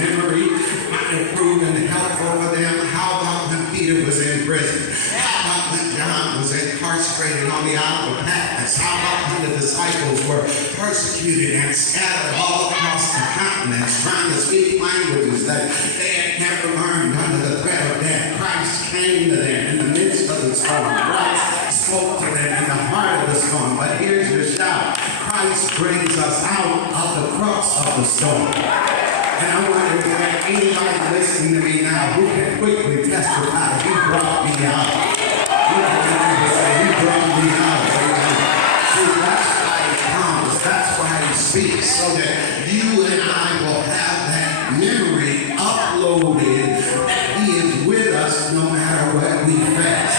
memory might have proven helpful for them. How about when Peter was in prison? How about when John was incarcerated on the Isle of Patmos? How about when the disciples were persecuted and scattered all across the continents, trying to speak languages that they had never learned under the threat of death? Christ came to them in the midst of the storm. Christ spoke to them in the heart of the storm. But here's your shout. Christ brings us out of the crux of the storm. And I wonder if there's anybody listening to me now who can quickly testify, he brought me out. Who can say, he brought me out. See, that's why he comes. That's why he speaks. So that you and I will have that memory uploaded that he is with us no matter what we face.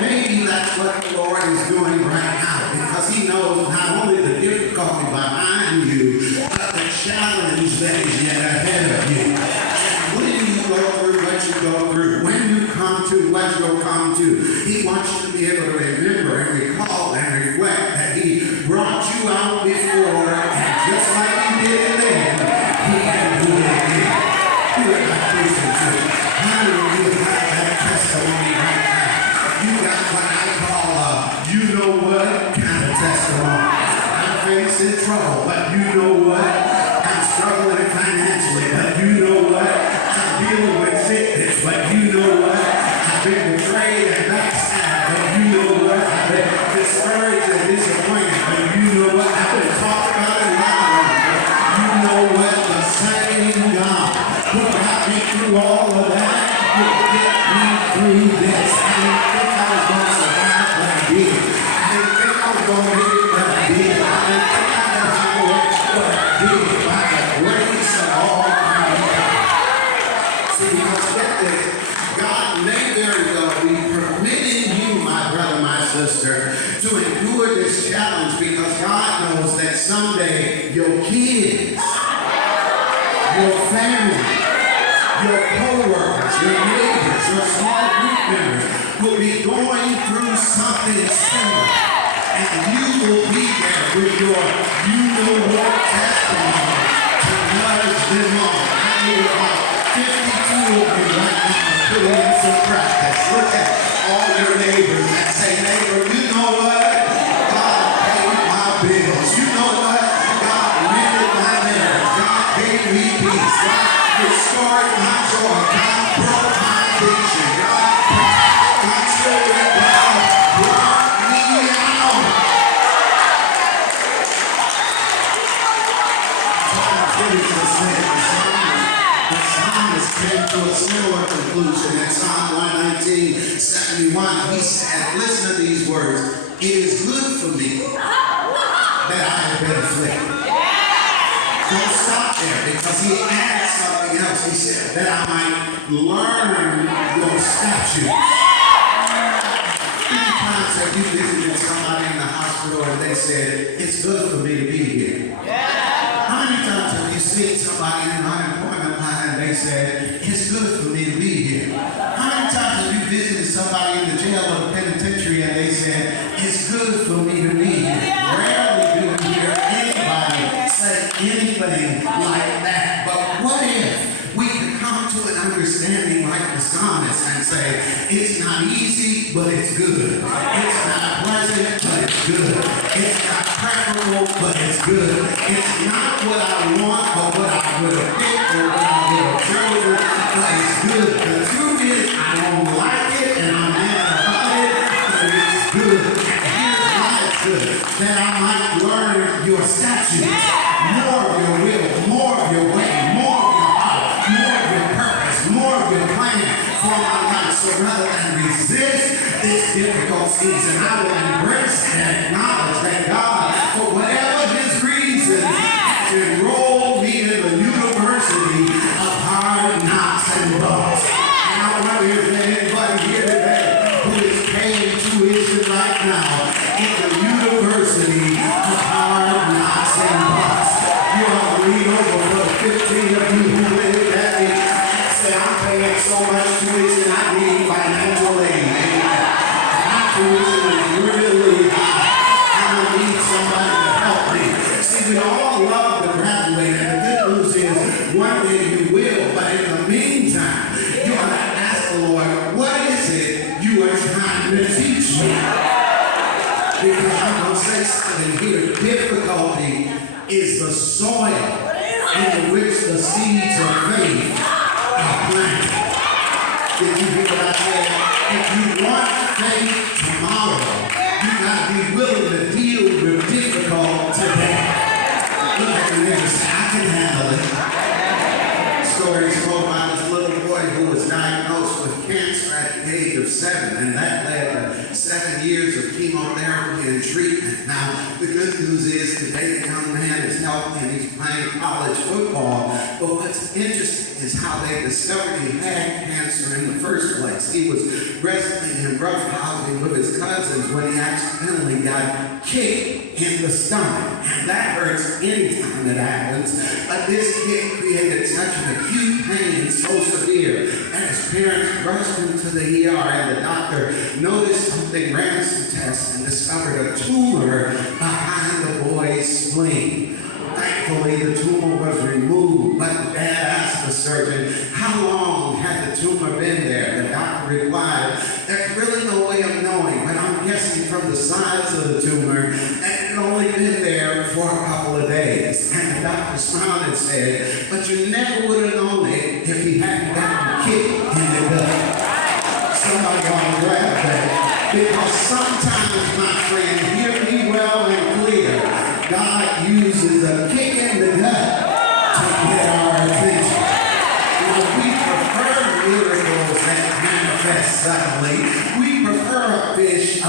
Maybe that's what the Lord is doing right now, because he knows not only the difficulty behind you, but the challenge that is yet ahead of you. And when you go through what you go through, when you come to what you'll come to, he wants you to be able to remember and recall and reflect that he brought you out before, and just like he did it then, he can do it again. Who am I preaching to? How do you have that testimony right now? You got what I call you know what kind of testimony. I'm facing trouble, but you know what? I'm struggling financially, but you know what? I'm dealing with sickness, but you know what? I've been betrayed and backstabbed, but you know what? I've been discouraged and disappointed, but you know what? I've been talked about in my life, but you know what? The same God who got me through all of that will get me through this. I didn't think I was going to survive, but I did. I didn't think I was going to make it, but I did. I didn't think I was going to work, but I did. By the grace of Almighty God. See, because get this, God may very well be permitting you, my brother, my sister, to endure this challenge, because God knows that someday your kids, your family, your co-workers, your neighbors, your small group members will be going through something similar. And you will be there with your you know what testimony to nudge them on. I need about 52 of you right now to put in some practice. Look at all your neighbors and say, neighbor, you know what? God paid my bills. You know what? God mended my marriage. God gave me peace. God restored my joy. God broke my addiction. God protected my children. God brought me out. The psalmist came to a similar conclusion in Psalm 119:71. He said, listen to these words, it is good for me that I have been afflicted. Don't stop there, because he adds something else. He said that I might learn your statutes. How many times have you visited somebody in the hospital and they said, it's good for me to be here? How many times have you seen somebody in unemployment line and they said, it's good for me to be here? How many times have you visited somebody in the jail or the penitentiary and they said, it's good for me to be here? Rarely do you hear anybody say anything like that. But what if we could come to an understanding like the psalmist and say, it's not easy, but it's good. It's not pleasant, but it's good. It's not preferable, but it's good. It's not what I want or what I would have picked or what I would have chosen, but it's good. The truth is, I don't like it and I'm mad about it, but it's good. And here's why it's good. That I might learn your statutes, more of your will, more of your way, more of your heart, more of your purpose, more of your plan for my life. So rather than resist this difficult season, I will embrace and acknowledge that God, for whatever his reasons, has enrolled me in the university of hard knocks and bumps. And I wonder if there's anybody here today who is paying tuition right now in the university of hard knocks and bumps. You ought to lean over for the 15 of you who live that day and say, I'm paying so much tuition, I need financial aid. My tuition is really high. I need somebody to help me. See, we all love to graduate, and the good news is one day you will. Because I'm going to say something here. Difficulty is the soil in which the seeds of faith are planted. Did you hear what I said? If you want faith tomorrow, you got to be willing to deal with difficult today. Look at the neighbor and say, I can handle it. Stories told about this little boy who was diagnosed with cancer at the age of 7, and that led to 7 years of chemotherapy and treatment. Now, the good news is today the young man is healthy and he's playing college football. But what's interesting is how they discovered he had cancer in the first place. He was wrestling and roughhousing with his cousins when he accidentally got kicked in the stomach. And that hurts anytime it happens. But this kick created such an acute pain, so severe, and his parents rushed him to the ER, and the doctor noticed something, ran some tests, and discovered a tumor behind the boy's spleen. Thankfully, the tumor was removed, but the dad asked the surgeon, how long had the tumor been there? The doctor replied, there's really no way of knowing, but I'm guessing from the size of the tumor, and it had only been there for a couple of days. And the doctor smiled and said, but you never would have known it if he hadn't gotten kicked in the gut. Somebody ought to grab that. Because sometimes, my friend, hear me well and clear, God uses a kick in the gut to get our attention. We prefer miracles that manifest suddenly. We prefer a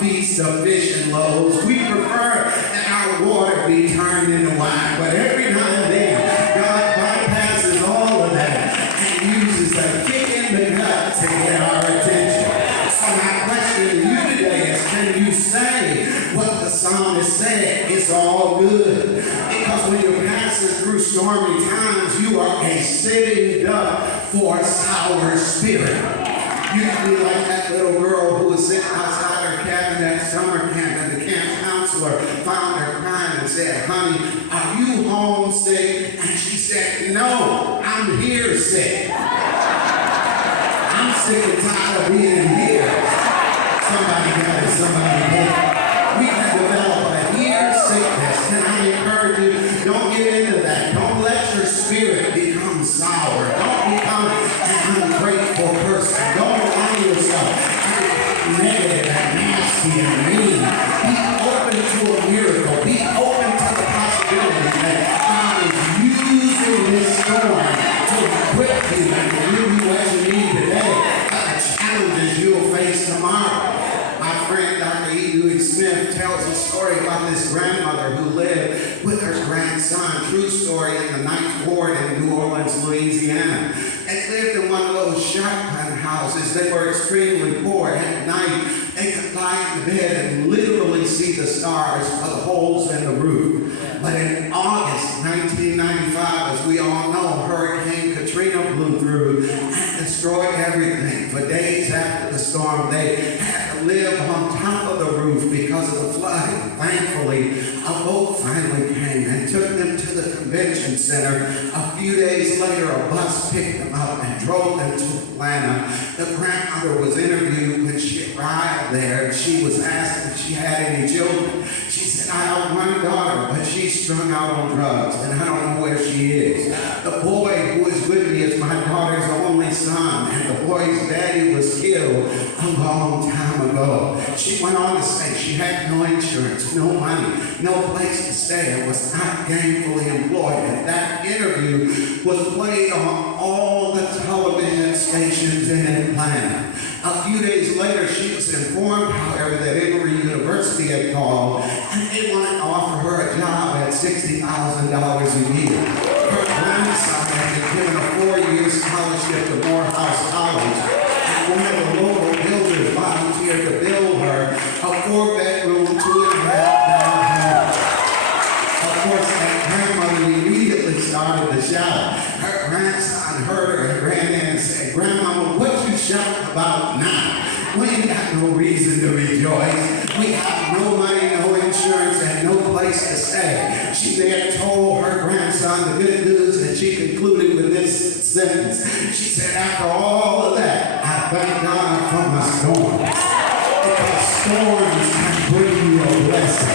feast of fish and loaves. We prefer that our water be turned into wine. But every now and then, God bypasses all of that and uses a kick in the gut to get our attention. So my question to you today is, can you say what the psalmist said? It's all good. Because when you're passing through stormy times, you are a sitting duck for a sour spirit. You can be like that little girl who was sitting outside her cabin at summer camp, and the camp counselor found her crying and said, honey, are you homesick? And she said, no, I'm here sick. I'm sick and tired of being here. Somebody got it, somebody did. We can develop a here sickness. Can I encourage you? Don't get into that. Don't let your spirit become sour. Don't become an ungrateful person. Don't allow yourself to become negative and nasty and mean. Be open to a miracle. Be open to the possibility that God is using this storm to equip you and to give you what you need today. The challenges you'll face tomorrow. My friend Dr. E. Smith tells a story about this grandmother who lived with her grandson. True story, in the 9th Ward in New Orleans, Louisiana. They lived in one of those shotgun houses. They were extremely poor. At night, they could lie in bed and literally see the stars for the holes in the roof. But in August 1995, as we all know, Hurricane Katrina blew through and destroyed everything. For days after the storm, they had to live on top of the roof because of the flooding. Thankfully, a boat finally came and took them to the convention center. A few days later, a bus picked them up and drove them to Atlanta. The grandmother was interviewed when she arrived there. She was asked if she had any children. She said, I have one daughter, but she's strung out on drugs, and I don't know where she is. The boy who is with me is my daughter's only son, and the boy's daddy was killed a long time ago. She went on to say she had no insurance, no money, no place to stay, and was not gainfully employed. And that interview was played on all the television stations in Atlanta. A few days later, she was informed, however, that Emory University had called, and they wanted to offer her a job at $60,000 a year. Her grandson had been given a 4-year scholarship to Morehouse College, and one of the local builders volunteered to build her a 4-bedroom, 2.5-bath home. Of course, that grandmother immediately started to shout. Her grandson heard her and ran in and said, Grandmama, what you shouting about now? We ain't got no reason to rejoice. We have no money, no insurance, and no place to stay. She then told her grandson the good news, and she concluded with this sentence. She said, after all of that, I thank God for my storms. Because Storms can bring you a blessing.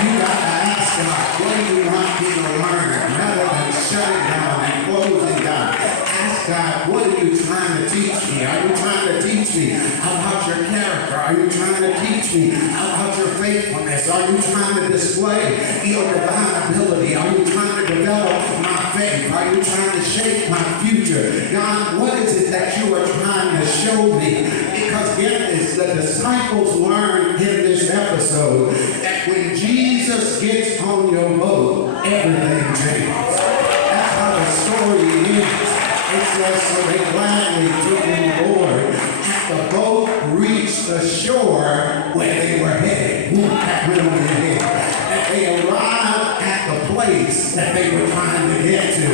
You got to ask God, what do you want me to learn? Rather than shutting down and closing down. Ask God, what are you trying to teach me? Are you trying to teach me about your character? Are you trying to teach me about your faithfulness? Are you trying to display your divine ability? Are you trying to develop my faith? Are you trying to shape my future? God, what is it that you are trying to show me? Because get this, the disciples learned in this episode that when Jesus gets on your boat, everything changes. That's how the story ends. It says, so they gladly took him aboard. And the boat reached the shore where they were headed. That went over your head. That they arrived at the place that they were trying to get to.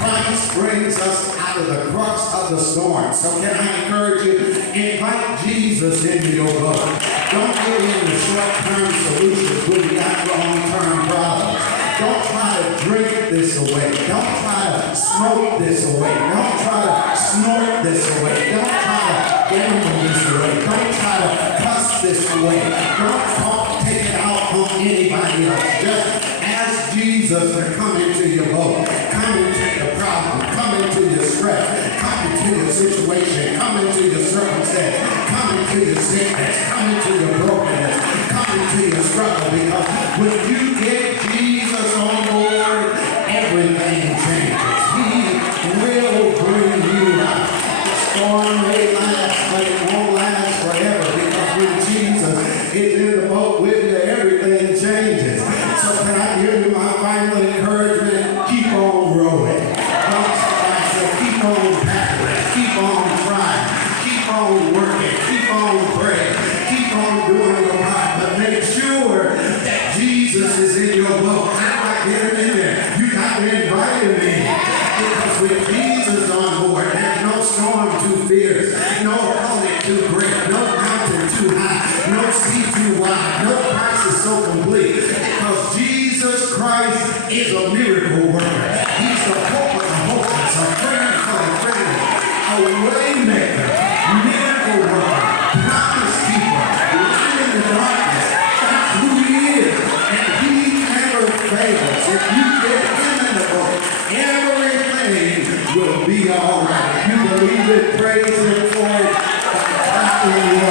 Christ brings us out of the crux of the storm. So can I encourage you? Invite Jesus into your boat. Don't get into short-term solutions when you got long-term problems. Don't try to drink this away. Don't try to smoke this away. Don't try to snort this away. Don't try to gamble this away. Don't try to cuss this away. Don't take it out on anybody else. Just ask Jesus to come into your boat. Come into the problem. Come into your stress. Come into your situation. Come into your circumstance. Come into your sickness. Come into your brokenness. Come into your struggle. Because when you get Jesus on board, everything changes. He will bring you out. The storm may last, but it won't last forever. Because when Jesus is in the boat with you, everything changes. So can I give you my final encouragement? Keep on rowing. Don't somebody say, keep on paddling. Keep on trying. Keep on working. Keep on praying. Keep on doing your part. But make sure that Jesus is in your boat. How do I get him in there? You got to invite him in. Because with Jesus on board, there's no storm too fierce, no opponent too great, no mountain too high, no sea too wide, no crisis so complete. Because Jesus Christ is a miracle worker. He's the hope of the hopeless, a friend for the friendless, a way maker, miracle worker, promise keeper, light in the darkness. That's who he is. And he never fails. If you get him in the boat, everything will be all right. If you believe it, praise him for it. Clap in the